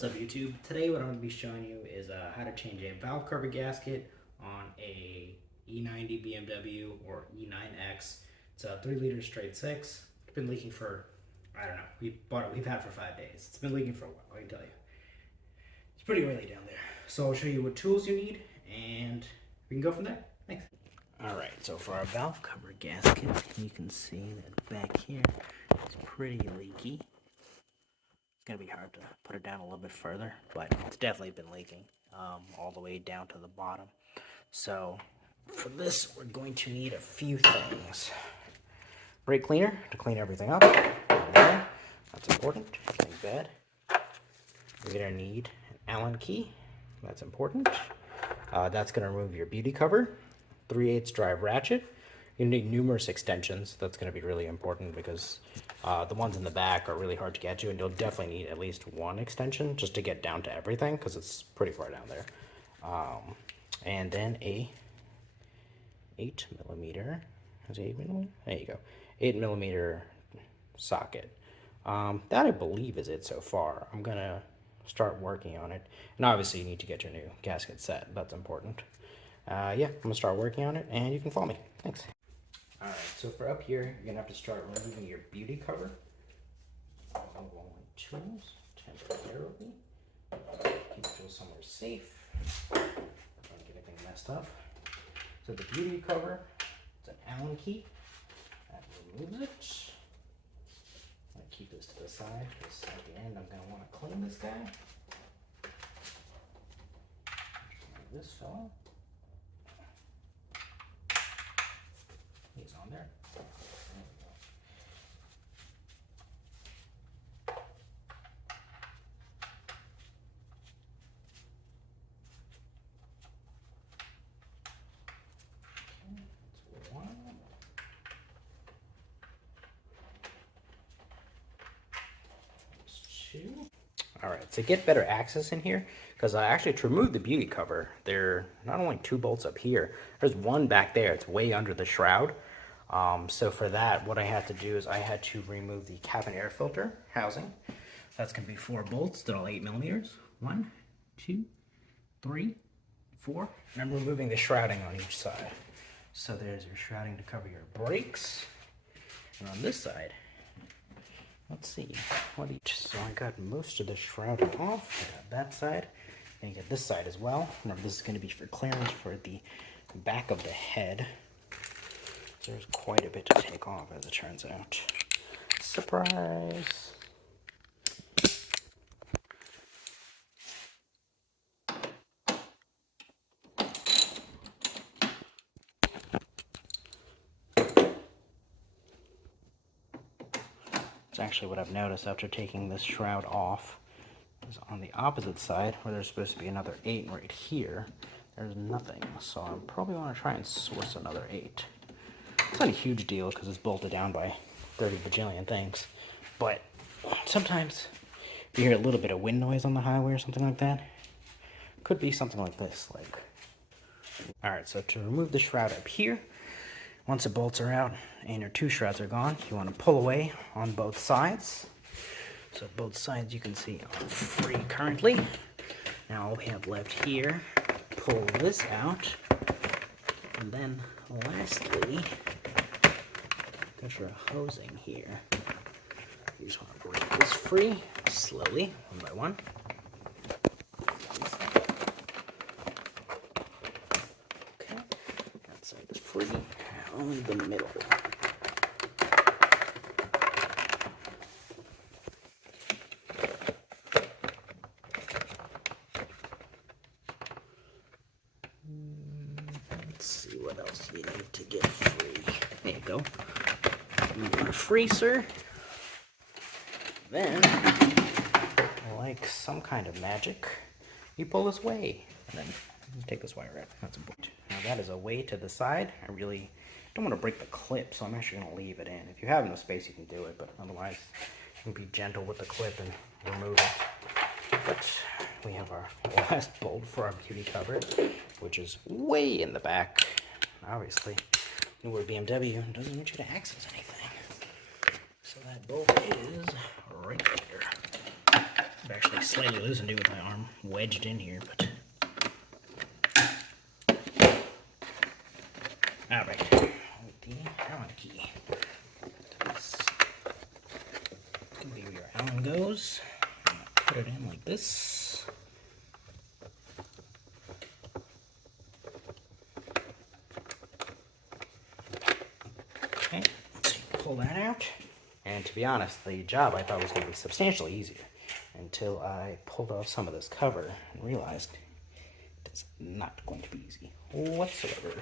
What's up YouTube? Today what I'm going to be showing you is how to change a valve cover gasket on a E90 BMW or E9X. It's a 3-liter straight 6. It's been leaking for, I don't know, we've had it for 5 days. It's been leaking for a while, I can tell you. It's pretty oily down there. So I'll show you what tools you need and we can go from there. Thanks. Alright, so for our valve cover gasket, you can see that back here is pretty leaky. It's going to be hard to put it down a little bit further, but it's definitely been leaking all the way down to the bottom. So for this, we're going to need a few things. Brake cleaner to clean everything up. That's important. Nothing bad. You're going to need an Allen key. That's important. That's going to remove your beauty cover. 3/8 drive ratchet. You need numerous extensions. That's going to be really important because the ones in the back are really hard to get to, and you'll definitely need at least one extension just to get down to everything because it's pretty far down there. And then a 8mm. Is it 8mm? There you go. 8mm socket. That I believe is it so far. I'm gonna start working on it, and obviously you need to get your new gasket set. That's important. Yeah, I'm gonna start working on it, and you can follow me. Thanks. Alright, so for up here, you're gonna have to start removing your beauty cover. I'll go on tools, temporarily. Keep it somewhere safe. Don't get anything messed up. So the beauty cover, it's an Allen key. That removes it. I'm gonna keep this to the side because at the end I'm gonna want to clean this guy. This fella. He's on there. That's one. That's two. Alright, to get better access in here, because actually to remove the beauty cover, there are not only 2 bolts up here, there's one back there. It's way under the shroud. So for that, what I had to do is I had to remove the cabin air filter housing. That's going to be 4 bolts. They're all 8mm. 1, 2, 3, 4. And I'm removing the shrouding on each side. So there's your shrouding to cover your brakes. And on this side, let's see, so I got most of the shrouding off. I got that side, and you get this side as well. Remember, this is going to be for clearance for the back of the head. So there's quite a bit to take off, as it turns out. Surprise! It's actually what I've noticed after taking this shroud off. Is on the opposite side, where there's supposed to be another 8 right here, there's nothing. So I probably want to try and source another 8. It's not a huge deal because it's bolted down by 30 bajillion things. But sometimes if you hear a little bit of wind noise on the highway or something like that, could be something like this. Alright, so to remove the shroud up here, once the bolts are out and your 2 shrouds are gone, you want to pull away on both sides. So both sides you can see are free currently. Now all we have left here, pull this out, and then lastly, got your hosing here. You just want to break this free, slowly, one by one. Okay, that side is free, only the middle. Let's see what else you need to get free. There you go. You are free, sir. Then, like some kind of magic, you pull this way. And then you take this wire out. That's important. Now that is a way to the side. I really don't want to break the clip, so I'm actually going to leave it in. If you have enough space, you can do it, but otherwise, you can be gentle with the clip and remove it. But we have our last bolt for our beauty cover, which is way in the back. Obviously, newer BMW doesn't want you to access anything. So that bolt is right there. It's actually slightly loose and do with my arm wedged in here, but. Alright, with the Allen key. This can be where your Allen goes. Put it in like this. Okay, so you pull that out. And to be honest, the job I thought was going to be substantially easier until I pulled off some of this cover and realized it's not going to be easy whatsoever.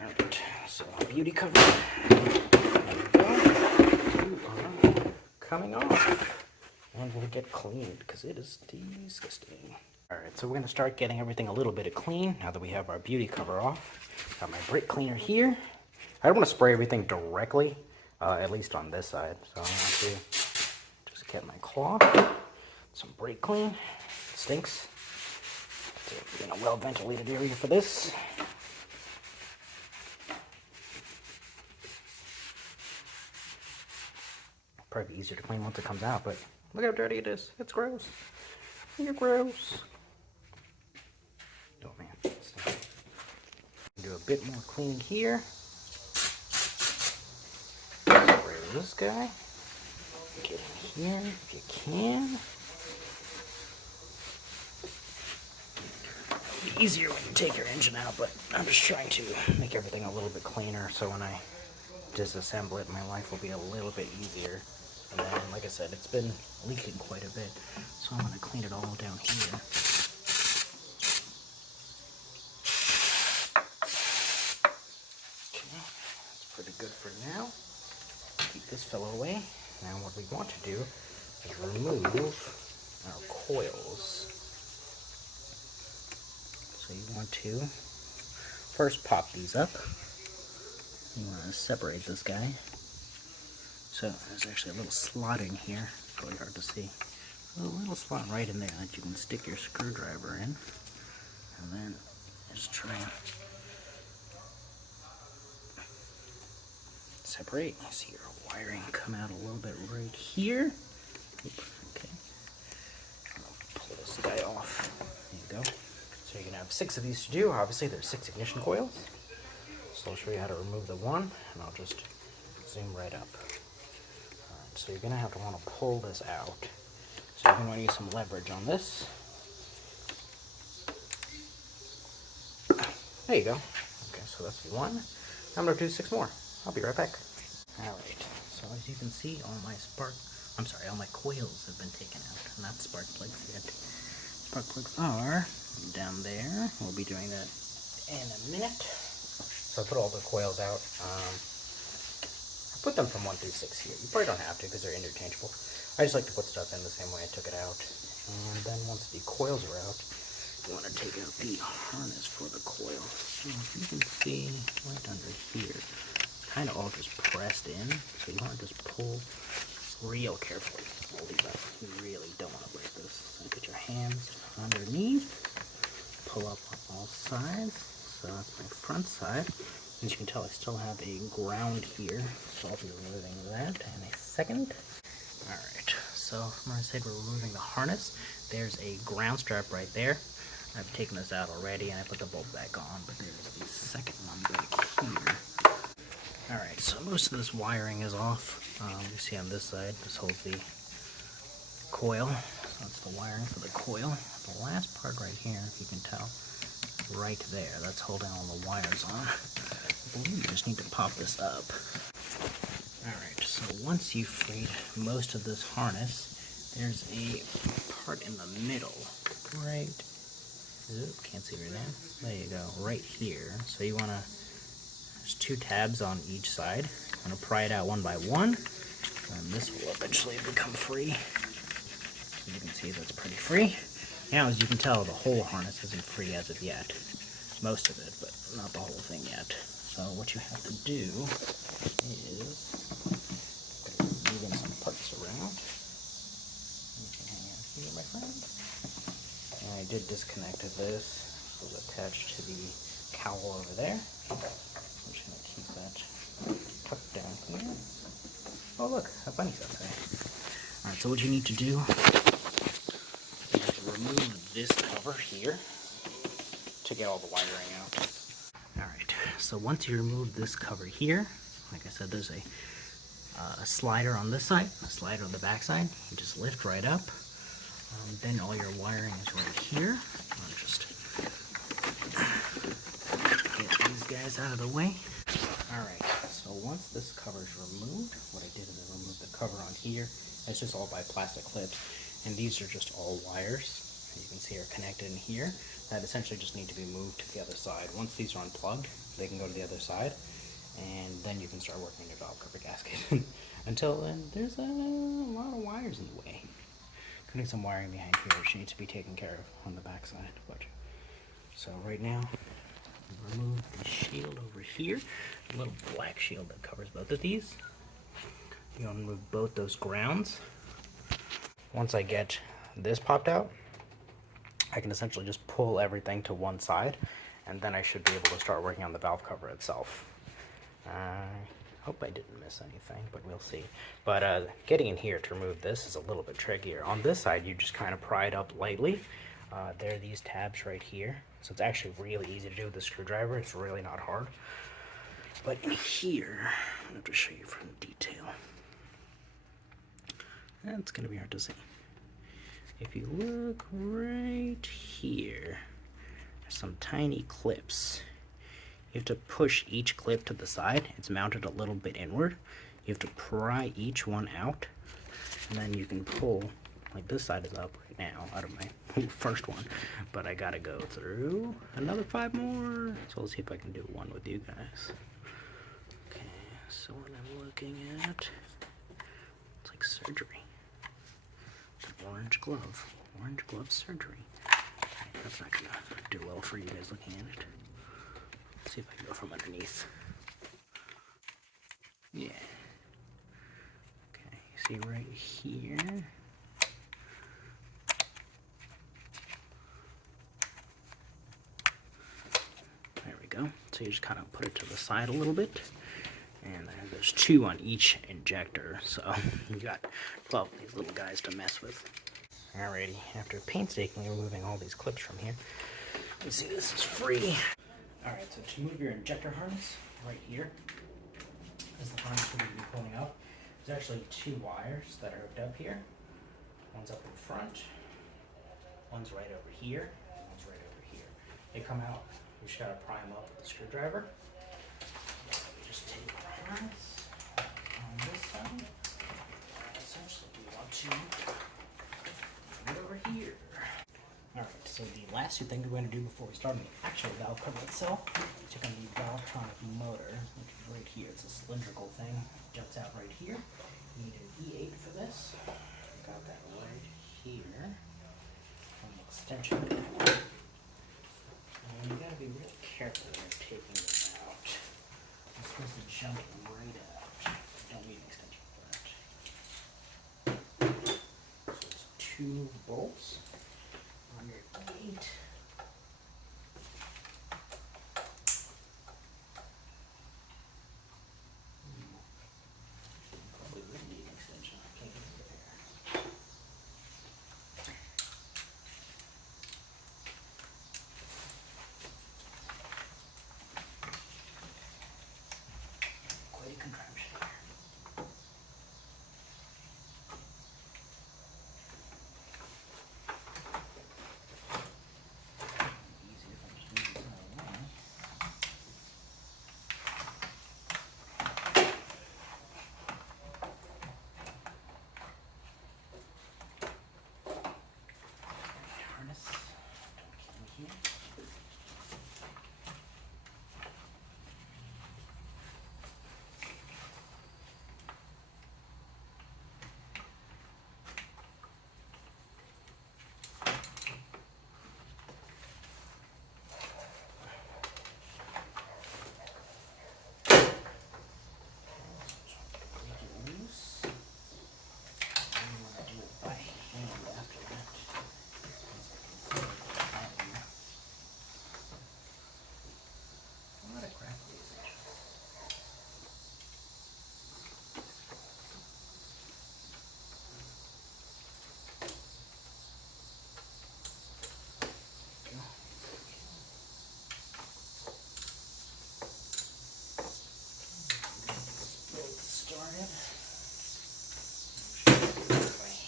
Alright, so beauty cover. There we go. Coming off. And we'll get cleaned because it is disgusting. Alright, so we're going to start getting everything a little bit clean now that we have our beauty cover off. Got my brake cleaner here. I don't want to spray everything directly, at least on this side. So I'm going to just get my cloth, some brake clean. It stinks. So in a well-ventilated area for this. Probably easier to clean once it comes out, but look how dirty it is. It's gross. You're gross. Oh man. Do a bit more cleaning here. Spray this guy. Get in here if you can. It'd be easier when you take your engine out, but I'm just trying to make everything a little bit cleaner so when I disassemble it, my life will be a little bit easier. And then, like I said, it's been leaking quite a bit, so I'm going to clean it all down here. Okay, that's pretty good for now. Keep this fellow away. Now what we want to do is remove our coils. So you want to first pop these up. You want to separate this guy. So there's actually a little slot in here. It's really hard to see. A little slot right in there that you can stick your screwdriver in. And then just try and separate. You see your wiring come out a little bit right here. Okay. I'll pull this guy off. There you go. So you're going to have 6 of these to do. Obviously there's 6 ignition coils. So I'll show you how to remove the one, and I'll just zoom right up. So you're going to have to want to pull this out. So you're going to want to use some leverage on this. There you go. Okay, so that's 1. I'm going to do 6 more. I'll be right back. Alright, so as you can see, all my coils have been taken out. Not spark plugs yet. Spark plugs are down there. We'll be doing that in a minute. So I put all the coils out. Put them from 1 through 6 here. You probably don't have to because they're interchangeable. I just like to put stuff in the same way I took it out. And then once the coils are out, you want to take out the harness for the coil. So you can see right under here, it's kind of all just pressed in. So you want to just pull real carefully. Pull these up. You really don't want to break this. So put your hands underneath. Pull up on all sides. So that's my front side. As you can tell, I still have a ground here, so I'll be removing that in a second. Alright, so when I said we're removing the harness, there's a ground strap right there. I've taken this out already and I put the bolt back on, but there's the second one back here. Alright, so most of this wiring is off. You see on this side, this holds the coil. So that's the wiring for the coil. The last part right here, if you can tell, right there, that's holding all the wires on. I believe you just need to pop this up. Alright, so once you've freed most of this harness, there's a part in the middle, right, can't see right now, there you go, right here. So you want to, there's 2 tabs on each side. I'm going to pry it out one by one, and this will eventually become free. So you can see that's pretty free. Now, as you can tell, the whole harness isn't free as of yet. Most of it, but not the whole thing yet. So what you have to do is move in some parts around. You can hang out here, my friend. And I did disconnect this. This was attached to the cowl over there. I'm just going to keep that tucked down here. Oh look, a bunny's outside. Alright, so what you need to do is remove this cover here to get all the wiring out. Alright, so once you remove this cover here, like I said, there's a slider on this side, a slider on the back side. You just lift right up. Then all your wiring is right here. I'll just get these guys out of the way. Alright, so once this cover is removed, what I did is I removed the cover on here. It's just all by plastic clips. And these are just all wires, you can see are connected in here, that essentially just need to be moved to the other side. Once these are unplugged, they can go to the other side, and then you can start working on your valve cover gasket. Until then, there's a lot of wires in the way. Including some wiring behind here, which needs to be taken care of on the back side. So right now, remove the shield over here, a little black shield that covers both of these. You want to remove both those grounds. Once I get this popped out, I can essentially just pull everything to one side, and then I should be able to start working on the valve cover itself. I hope I didn't miss anything, but we'll see. But getting in here to remove this is a little bit trickier. On this side, you just kind of pry it up lightly. There are these tabs right here, so it's actually really easy to do with the screwdriver. It's really not hard. But in here, I'll have to show you from detail. That's going to be hard to see. If you look right here, there's some tiny clips. You have to push each clip to the side. It's mounted a little bit inward. You have to pry each one out, and then you can pull, like this side is up right now out of my first one, but I gotta go through another 5 more. So let's see if I can do one with you guys. Okay, so what I'm looking at, it's like surgery. Orange glove surgery. That's not gonna do well for you guys looking at it. Let's see if I can go from underneath. Yeah. Okay, see right here. There we go. So you just kind of put it to the side a little bit. And there's 2 on each injector, so you got 12 of these little guys to mess with. Alrighty, after painstakingly removing all these clips from here, you see this is free. Alright, so to move your injector harness, right here is the harness we're going to be pulling up. There's actually 2 wires that are hooked up here. One's up in front, one's right over here, and one's right over here. They come out, you just got to pry them up with a screwdriver. Just take the harness on this side. Essentially, we want to put it over here. Alright, so the last 2 things we're going to do before we start on the actual valve cover itself, check on the Valvetronic motor, which is right here. It's a cylindrical thing, juts out right here. You need an E8 for this. Got that right here. An extension cord. And you gotta be real careful when you're taking this out. It's supposed to jump right out. Don't need an extension for that. So it's 2 bolts on your E8. Probably would need an extension. I can't get it there. Quite a contraption here.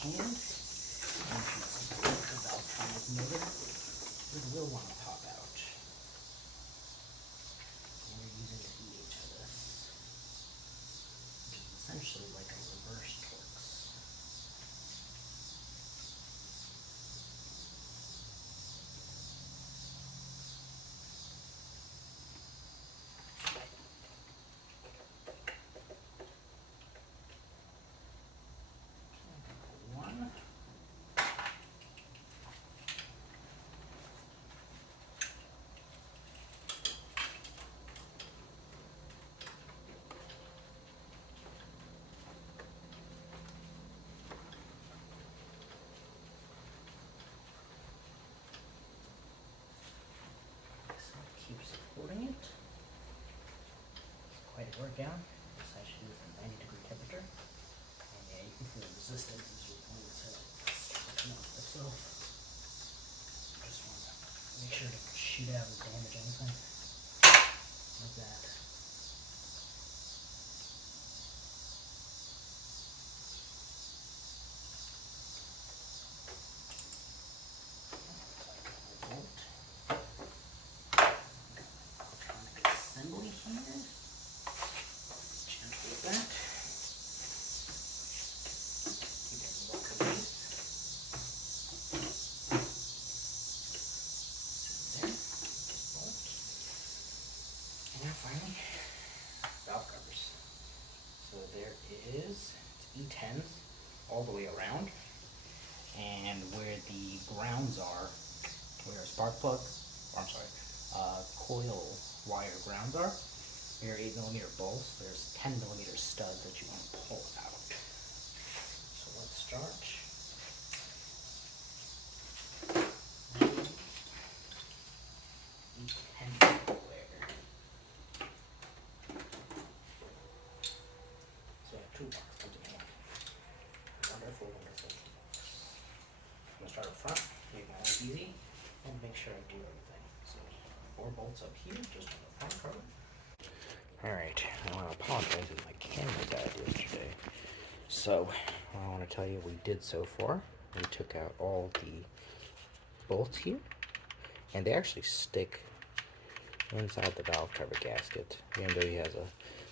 hand. And you should see the valve triangle motor. It will want to pop out. And we're using an E8 for this, which is essentially like a reverse Torx. One. Keep supporting it. It's quite a workout. This I should do with a 90-degree temperature. And yeah, you can feel the resistance as your point is stretching off itself. Just want to make sure it doesn't shoot out and damage anything. Like that. Bolt. Electronic assembly here. Gentle with that. Keep it look of these. Sit there. Just bolt. And now finally, valve covers. So there is E10s all the way around. And where the grounds are, where a spark plug, or I'm sorry, coil wire grounds are, there are 8mm bolts. There's 10mm studs that you want to pull out. So let's start. E10 wire. So I have two boxes comes in one. Wonderful, wonderful. I'm going to start up front, make my life easy, and make sure I do everything. So 4 bolts up here, just on the front cover. Alright, I want to apologize that my camera died yesterday. So, what I want to tell you we did so far, we took out all the bolts here, and they actually stick inside the valve cover gasket. BMW has a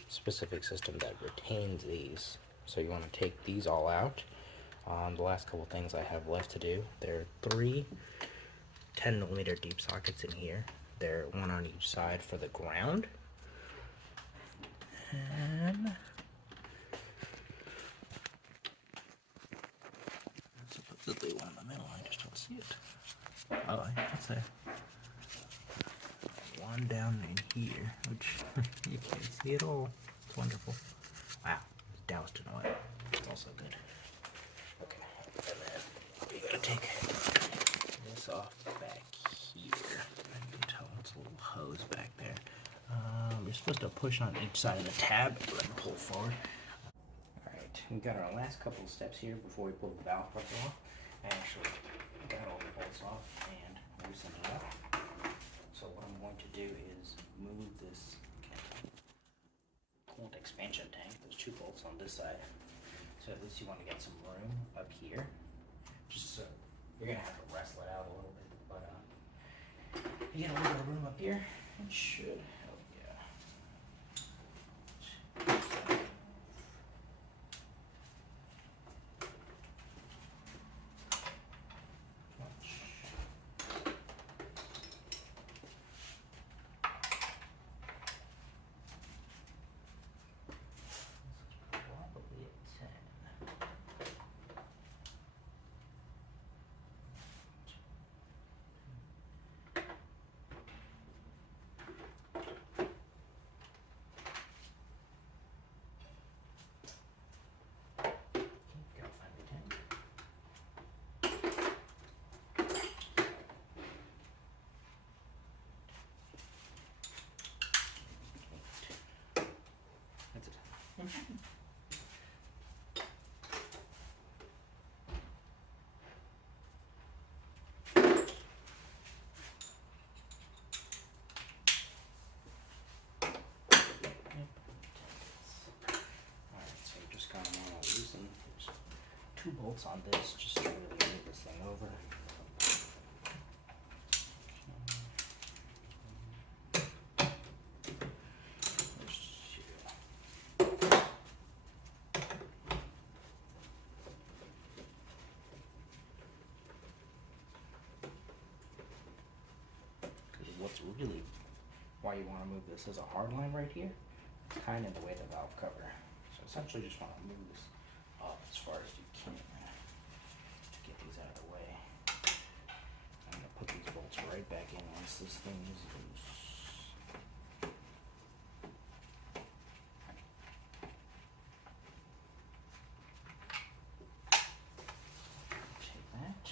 specific system that retains these, so you want to take these all out. The last couple things I have left to do, there are 3 10mm deep sockets in here. They're one on each side for the ground. And supposedly one in the middle, I just don't see it. Oh, that's there. One down in here, which you can't see at all. It's wonderful. Wow, it's doused in oil. It's also good. Okay, and then you gotta take this off back here. You can tell it's a little hose back there. You're supposed to push on each side of the tab and let it pull forward. Alright, we got our last couple of steps here before we pull the valve cover off. I actually got all the bolts off and loosened it up. So what I'm going to do is move this coolant expansion tank. There's 2 bolts on this side. So at least you want to get some room up here. Just so you're going to have to wrestle it out a little bit. But you get a little bit of room up here. It should help you. Probably a 10. 2 bolts on this just to really move this thing over. What's really why you want to move this is a hard line right here. It's kind of in the way of the valve cover. So essentially just want to move this up as far as you can. Get these out of the way. I'm going to put these bolts right back in once this thing is loose. Take that.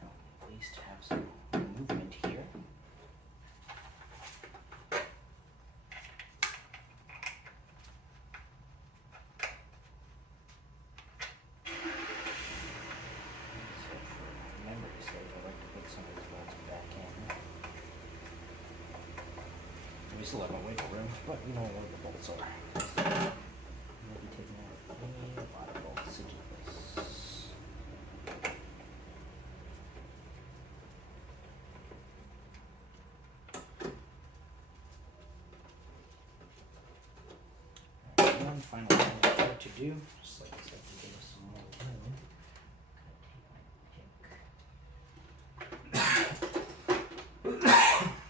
Now at least have some movement here. We still have a wiggle room, but we know where the bolts are. We'll be taking out a lot of bolts to do this. Alright, one final thing to do, just like I said, to give us some more room.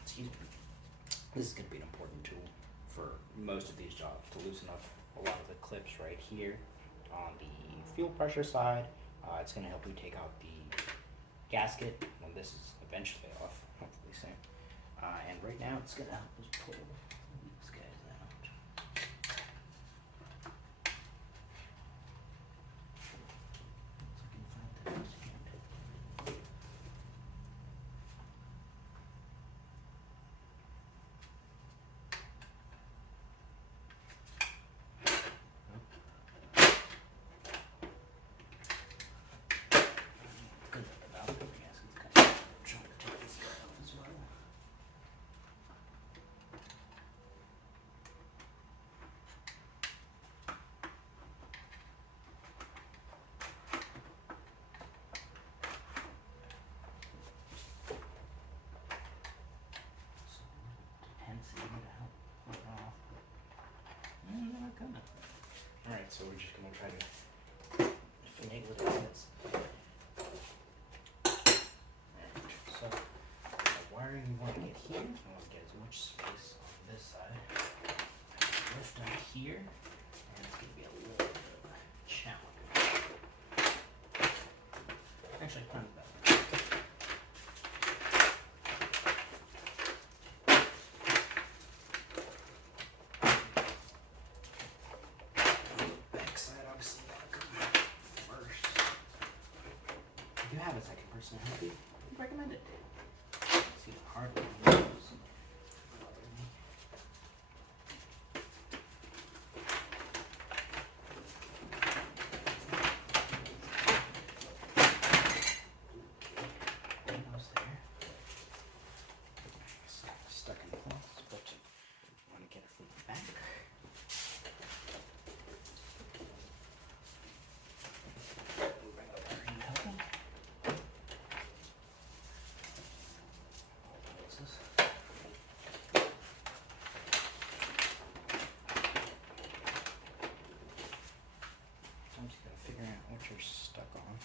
Excuse me. This is going to be an important tool for most of these jobs to loosen up a lot of the clips right here on the fuel pressure side. It's going to help you take out the gasket when this is eventually off, hopefully soon. And right now it's going to help us pull these guys out. Alright, so we're just going to try to finagle it like this. So, the wiring you want to get here, you want to get as much space on this side. Lift up here, and it's going to be a little bit of a challenge. Actually, not that. If you have a second person to help you, I'd recommend it. See the hard one. Almost there. Stuck in place, but I want to get it from the back. What you're stuck on.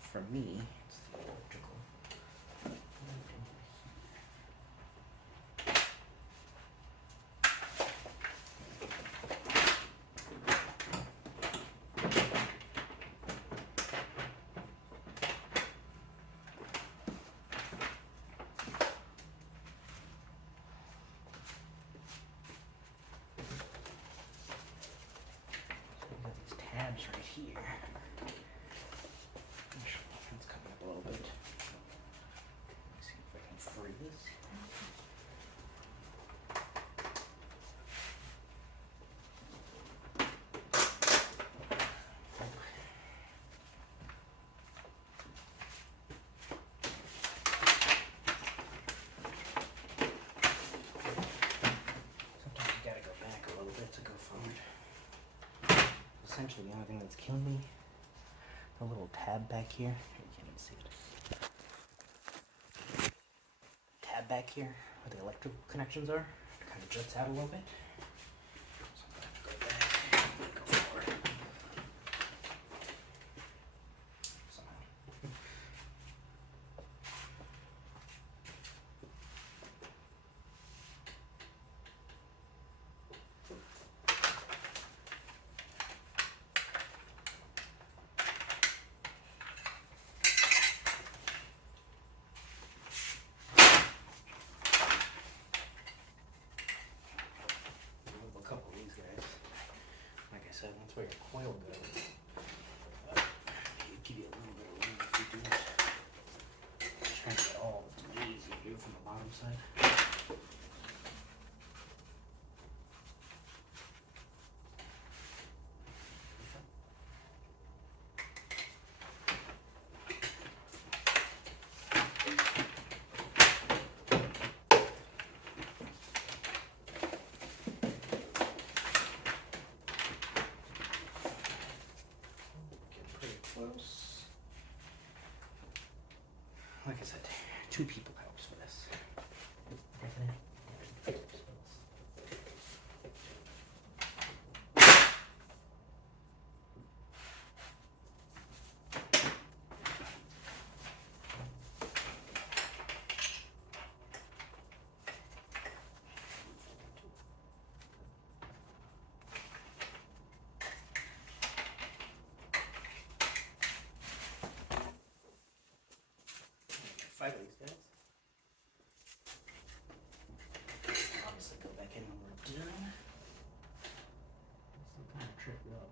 For me, it's the electrical. So we've got these tabs right here. It's coming up a little bit. Let me see if I can free this. Sometimes you gotta go back a little bit to go forward. essentially the only thing that's killing me. A little tab back here. You can't even see it. Tab back here where the electrical connections are. It kind of juts out a little bit. So I'm going to go back and go forward. A couple of these guys. Like I said, that's where your coil goes. Give you a little bit of room if you do it. Trying to get all the leads you do from the bottom side. Close. Like I said, 2 people helps for this. Five of these guys. Obviously go back in when we're done. Still kind of trip you up.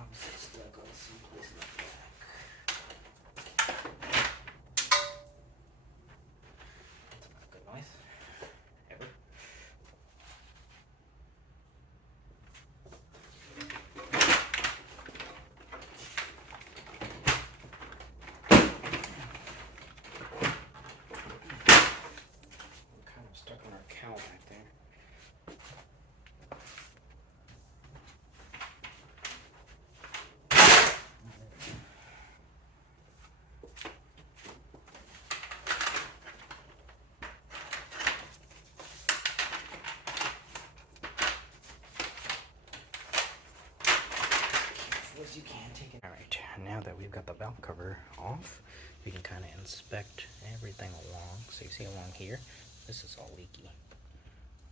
Obviously still goes someplace in the back. That's not a good noise. Ever. Stuck on our cowl back there. As you can take it. Alright, now that we've got the valve cover off, we can kind of inspect everything along. So you see along here, this is all leaky.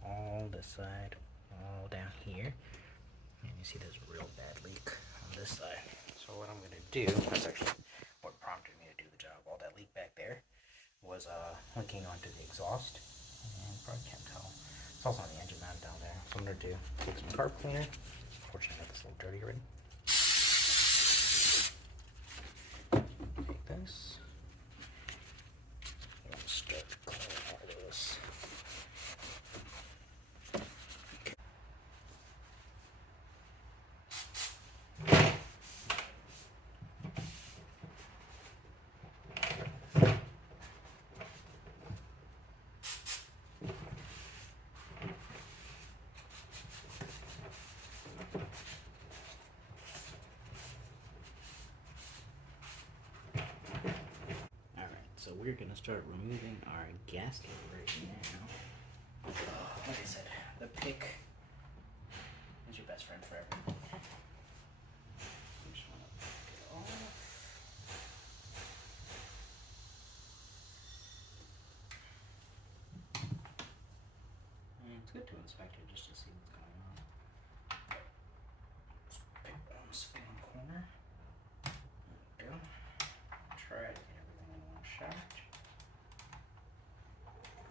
All this side, all down here. And you see there's a real bad leak on this side. So what I'm going to do, that's actually what prompted me to do the job. All that leak back there was linking onto the exhaust. And probably can't tell. It's also on the engine mount down there. So I'm going to take some carb cleaner. Unfortunately, I got this a little dirty already. Take this. I'm going to start cleaning all this. So we're going to start removing our gasket right now. Like I said, the pick is your best friend for everything. You just want to pick it off. And it's good to inspect it just to see what's going on. Just pick this one corner. There we go. Try to get everything in one shot.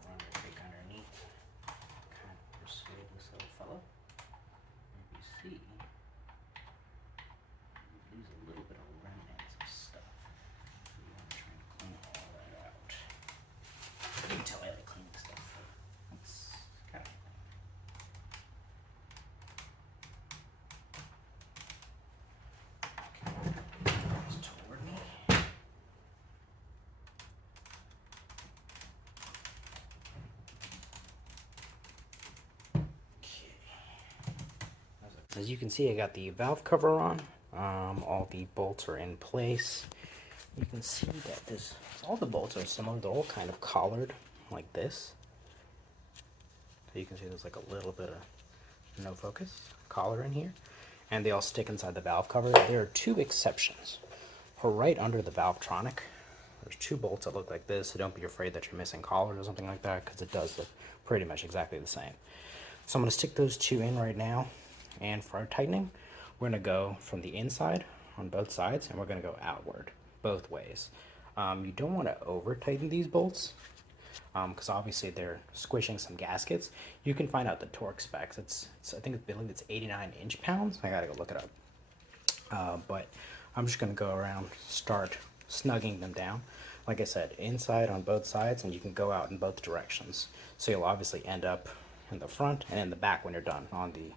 Run the pick underneath. Kind of persuade this little fella. If you see, you lose a little bit of remnants of stuff. So you want to try and clean all that out. You can tell I like cleaning stuff. That's kind of fun. Okay. It's toward me. As you can see, I got the valve cover on. All the bolts are in place. You can see that all the bolts are similar. They're all kind of collared like this. So you can see there's like a little bit of no focus collar in here. And they all stick inside the valve cover. There are two exceptions. For right under the Valvetronic, there's two bolts that look like this, so don't be afraid that you're missing collars or something like that, because it does look pretty much exactly the same. So I'm going to stick those two in right now, and for our tightening, we're going to go from the inside on both sides, and we're going to go outward both ways. You don't want to over tighten these bolts, because obviously they're squishing some gaskets. You can find out the torque specs. I believe it's 89 inch-pounds. I gotta go look it up. But I'm just gonna go around, start snugging them down. Like I said, inside on both sides, and you can go out in both directions. So you'll obviously end up in the front and in the back when you're done, on the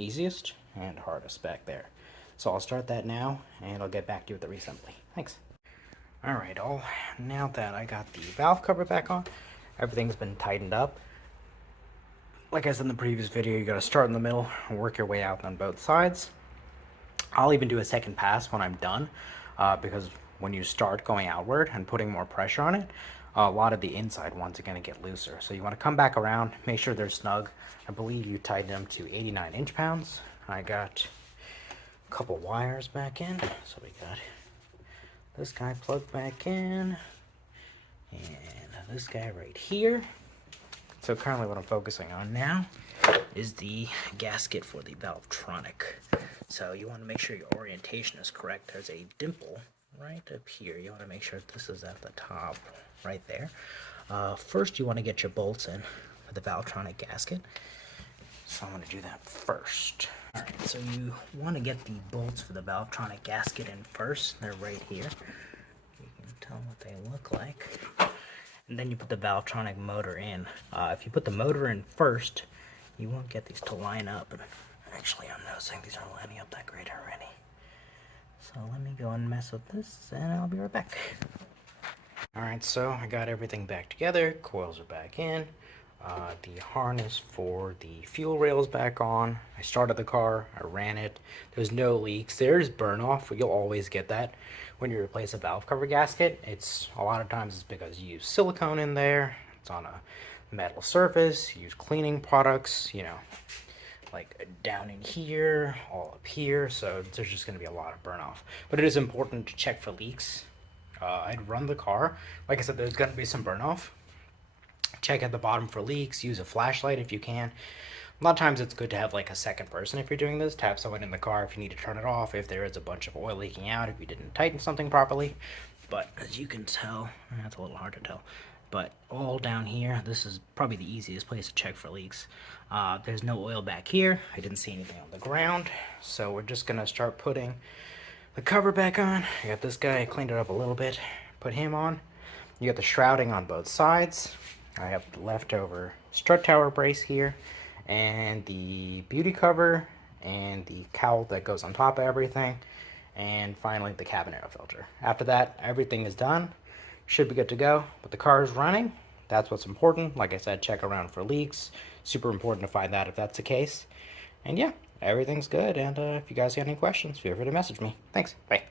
easiest and hardest back there. So I'll start that now, and I'll get back to you with the reassembly. Thanks. Alright, now that I got the valve cover back on, everything's been tightened up. Like I said in the previous video, you gotta start in the middle and work your way out on both sides. I'll even do a second pass when I'm done, because when you start going outward and putting more pressure on it, a lot of the inside ones are gonna get looser. So you wanna come back around, make sure they're snug. I believe you tighten them to 89 inch-pounds. I got a couple wires back in, so we got this guy plugged back in, and this guy right here. So currently what I'm focusing on now is the gasket for the Valvetronic. So you want to make sure your orientation is correct. There's a dimple right up here. You want to make sure this is at the top, right there. First you want to get your bolts in for the Valvetronic gasket. So I'm going to do that first. Alright, so you want to get the bolts for the Valvetronic gasket in first. They're right here. You can tell what they look like. And then you put the Valvetronic motor in. If you put the motor in first, you won't get these to line up. And actually, I'm noticing these aren't lining up that great already. So let me go and mess with this, and I'll be right back. Alright, so I got everything back together. Coils are back in. The harness for the fuel rails back on. I started the car, I ran it. There's no leaks. There's burn off. You'll always get that when you replace a valve cover gasket. It's a lot of times it's because you use silicone in there. It's on a metal surface. You use cleaning products, you know, like down in here, all up here. So there's just going to be a lot of burn off. But it is important to check for leaks. I'd run the car. Like I said, there's going to be some burn off. Check at the bottom for leaks. Use a flashlight if you can. A lot of times it's good to have like a second person if you're doing this, to have someone in the car if you need to turn it off, if there is a bunch of oil leaking out, if you didn't tighten something properly. But as you can tell, that's a little hard to tell, but all down here, this is probably the easiest place to check for leaks. There's no oil back here. I didn't see anything on the ground, so we're just gonna start putting the cover back on. I got this guy, I cleaned it up a little bit, put him on. You got the shrouding on both sides. I have the leftover strut tower brace here, and the beauty cover, and the cowl that goes on top of everything, and finally the cabin air filter. After that, everything is done. Should be good to go, but the car is running. That's what's important. Like I said, check around for leaks. Super important to find that if that's the case. And yeah, everything's good, and if you guys have any questions, feel free to message me. Thanks, bye.